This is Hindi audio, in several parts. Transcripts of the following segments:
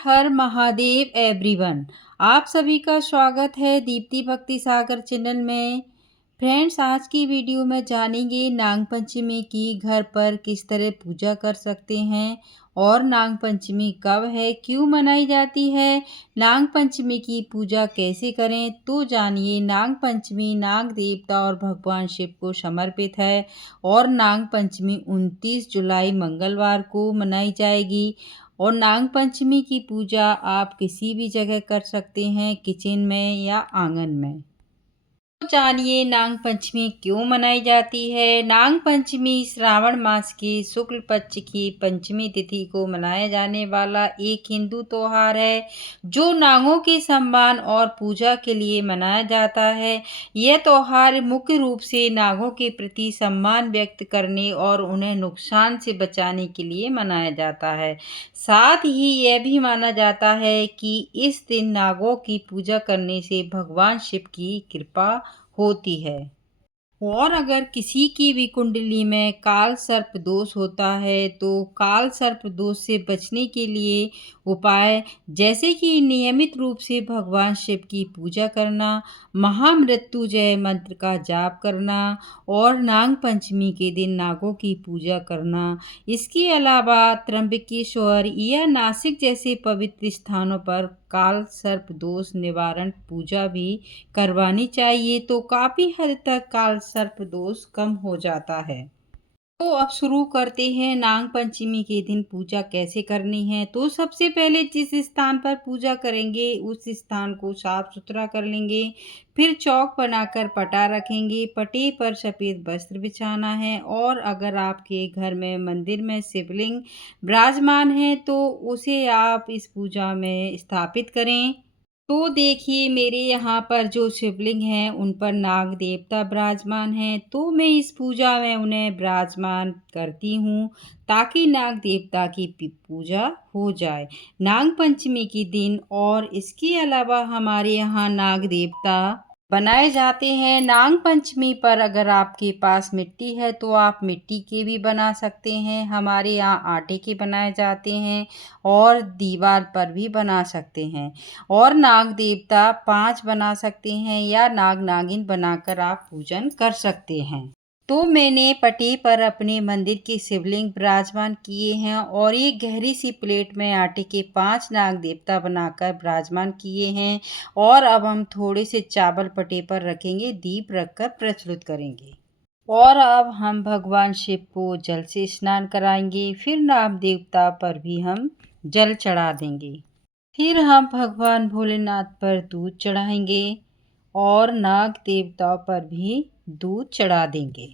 हर महादेव एवरीवन। आप सभी का स्वागत है दीप्ति भक्ति सागर चैनल में। फ्रेंड्स, आज की वीडियो में जानेंगे नाग पंचमी की घर पर किस तरह पूजा कर सकते हैं और नाग पंचमी कब है, क्यों मनाई जाती है, नाग पंचमी की पूजा कैसे करें। तो जानिए, नाग पंचमी नाग देवता और भगवान शिव को समर्पित है और नाग पंचमी 29 जुलाई मंगलवार को मनाई जाएगी। और नाग पंचमी की पूजा आप किसी भी जगह कर सकते हैं, किचन में या आंगन में। तो जानिए, नाग पंचमी क्यों मनाई जाती है। नाग पंचमी श्रावण मास की शुक्ल पक्ष की पंचमी तिथि को मनाया जाने वाला एक हिंदू त्योहार है जो नागों के सम्मान और पूजा के लिए मनाया जाता है। यह त्योहार मुख्य रूप से नागों के प्रति सम्मान व्यक्त करने और उन्हें नुकसान से बचाने के लिए मनाया जाता है। साथ ही यह भी माना जाता है कि इस दिन नागों की पूजा करने से भगवान शिव की कृपा होती है। और अगर किसी की भी कुंडली में काल सर्प दोष होता है तो काल सर्प दोष से बचने के लिए उपाय जैसे कि नियमित रूप से भगवान शिव की पूजा करना, महामृत्युंजय मंत्र का जाप करना और नाग पंचमी के दिन नागों की पूजा करना। इसके अलावा त्र्यंबकेश्वर या नासिक जैसे पवित्र स्थानों पर काल सर्प दोष निवारण पूजा भी करवानी चाहिए, तो काफ़ी हद तक काल सर्प दोष कम हो जाता है। तो अब शुरू करते हैं नाग पंचमी के दिन पूजा कैसे करनी है। तो सबसे पहले जिस स्थान पर पूजा करेंगे उस स्थान को साफ सुथरा कर लेंगे। फिर चौक बनाकर पटा रखेंगे। पटे पर सफ़ेद वस्त्र बिछाना है और अगर आपके घर में मंदिर में शिवलिंग विराजमान है तो उसे आप इस पूजा में स्थापित करें। तो देखिए, मेरे यहाँ पर जो शिवलिंग हैं उन पर नाग देवता विराजमान हैं, तो मैं इस पूजा में उन्हें विराजमान करती हूँ ताकि नाग देवता की पूजा हो जाए नाग पंचमी के दिन। और इसके अलावा हमारे यहाँ नाग देवता बनाए जाते हैं। नाग पंचमी पर अगर आपके पास मिट्टी है तो आप मिट्टी के भी बना सकते हैं। हमारे यहाँ आटे के बनाए जाते हैं और दीवार पर भी बना सकते हैं। और नाग देवता 5 बना सकते हैं या नाग नागिन बनाकर आप पूजन कर सकते हैं। तो मैंने पटे पर अपने मंदिर के शिवलिंग विराजमान किए हैं और एक गहरी सी प्लेट में आटे के 5 नाग देवता बनाकर विराजमान किए हैं। और अब हम थोड़े से चावल पटे पर रखेंगे, दीप रखकर प्रज्वलित करेंगे। और अब हम भगवान शिव को जल से स्नान कराएंगे। फिर नाग देवता पर भी हम जल चढ़ा देंगे। फिर हम भगवान भोलेनाथ पर दूध चढ़ाएंगे और नाग देवता पर भी दूध चढ़ा देंगे।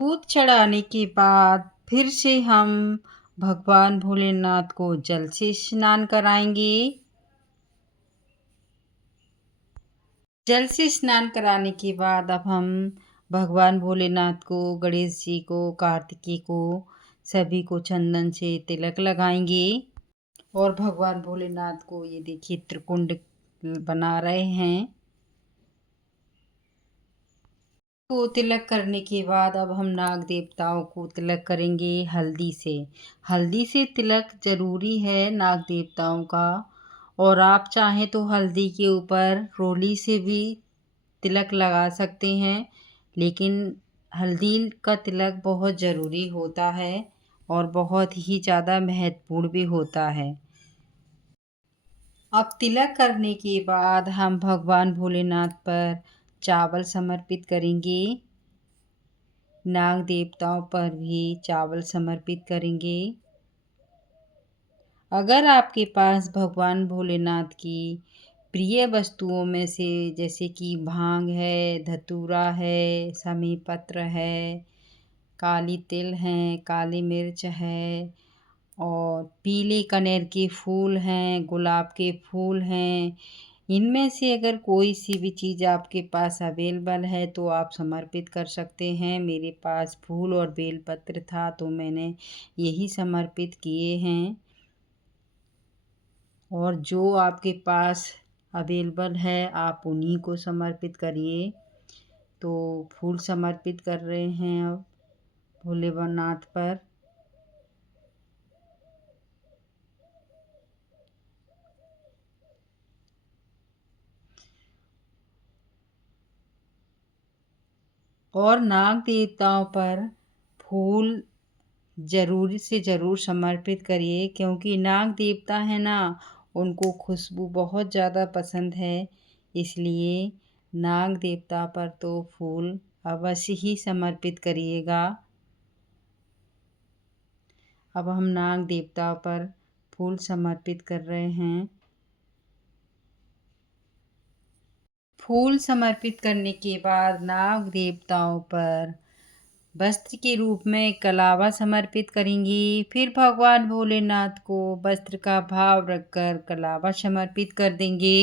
दूध चढ़ाने के बाद फिर से हम भगवान भोलेनाथ को जल से स्नान कराएंगे। जल से स्नान कराने के बाद अब हम भगवान भोलेनाथ को, गणेश जी को, कार्तिकेय को, सभी को चंदन से तिलक लगाएंगे। और भगवान भोलेनाथ को ये देखिए त्रिकुंड बना रहे हैं। को तिलक करने के बाद अब हम नाग देवताओं को तिलक करेंगे हल्दी से। हल्दी से तिलक ज़रूरी है नाग देवताओं का। और आप चाहें तो हल्दी के ऊपर रोली से भी तिलक लगा सकते हैं, लेकिन हल्दी का तिलक बहुत ज़रूरी होता है और बहुत ही ज़्यादा महत्वपूर्ण भी होता है। अब तिलक करने के बाद हम भगवान भोलेनाथ पर चावल समर्पित करेंगे। नाग देवताओं पर भी चावल समर्पित करेंगे। अगर आपके पास भगवान भोलेनाथ की प्रिय वस्तुओं में से जैसे कि भांग है, धतूरा है, समी पत्र है, काली तिल हैं, काली मिर्च है और पीले कनेर के फूल हैं, गुलाब के फूल हैं, इनमें से अगर कोई सी भी चीज़ आपके पास अवेलेबल है तो आप समर्पित कर सकते हैं। मेरे पास फूल और बेलपत्र था तो मैंने यही समर्पित किए हैं। और जो आपके पास अवेलेबल है आप उन्हीं को समर्पित करिए। तो फूल समर्पित कर रहे हैं अब भोलेनाथ पर। और नाग देवताओं पर फूल ज़रूर से ज़रूर समर्पित करिए, क्योंकि नाग देवता है ना, उनको खुशबू बहुत ज़्यादा पसंद है। इसलिए नाग देवता पर तो फूल अवश्य ही समर्पित करिएगा। अब हम नाग देवता पर फूल समर्पित कर रहे हैं। फूल समर्पित करने के बाद नाग देवताओं पर वस्त्र के रूप में कलावा समर्पित करेंगी। फिर भगवान भोलेनाथ को वस्त्र का भाव रखकर कलावा समर्पित कर देंगे।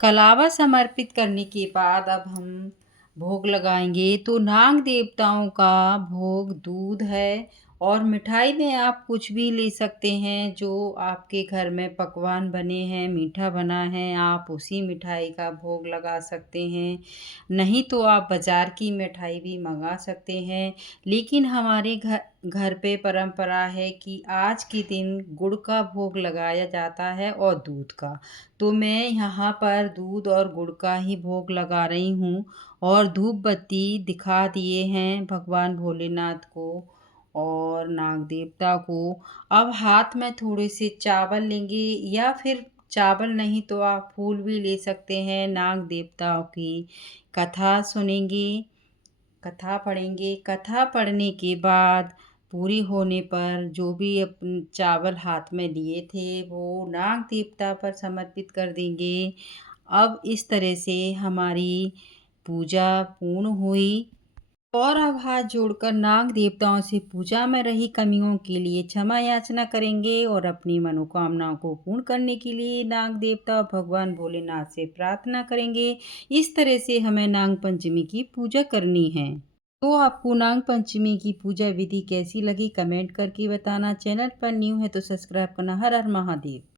कलावा समर्पित करने के बाद अब हम भोग लगाएंगे। तो नाग देवताओं का भोग दूध है, और मिठाई में आप कुछ भी ले सकते हैं। जो आपके घर में पकवान बने हैं, मीठा बना है, आप उसी मिठाई का भोग लगा सकते हैं। नहीं तो आप बाज़ार की मिठाई भी मंगा सकते हैं। लेकिन हमारे घर घर पे परंपरा है कि आज के दिन गुड़ का भोग लगाया जाता है और दूध का। तो मैं यहाँ पर दूध और गुड़ का ही भोग लगा रही हूँ, और धूप बत्ती दिखा दिए हैं भगवान भोलेनाथ को और नाग देवता को। अब हाथ में थोड़े से चावल लेंगे, या फिर चावल नहीं तो आप फूल भी ले सकते हैं। नाग देवताओं की कथा सुनेंगे, कथा पढ़ेंगे। कथा पढ़ने के बाद पूरी होने पर जो भी अपन चावल हाथ में लिए थे वो नाग देवता पर समर्पित कर देंगे। अब इस तरह से हमारी पूजा पूर्ण हुई, और अब हाथ जोड़कर नाग देवताओं से पूजा में रही कमियों के लिए क्षमा याचना करेंगे, और अपनी मनोकामनाओं को पूर्ण करने के लिए नाग देवता और भगवान भोलेनाथ से प्रार्थना करेंगे। इस तरह से हमें नाग पंचमी की पूजा करनी है। तो आपको नाग पंचमी की पूजा विधि कैसी लगी कमेंट करके बताना। चैनल पर न्यू है तो सब्सक्राइब करना। हर हर महादेव।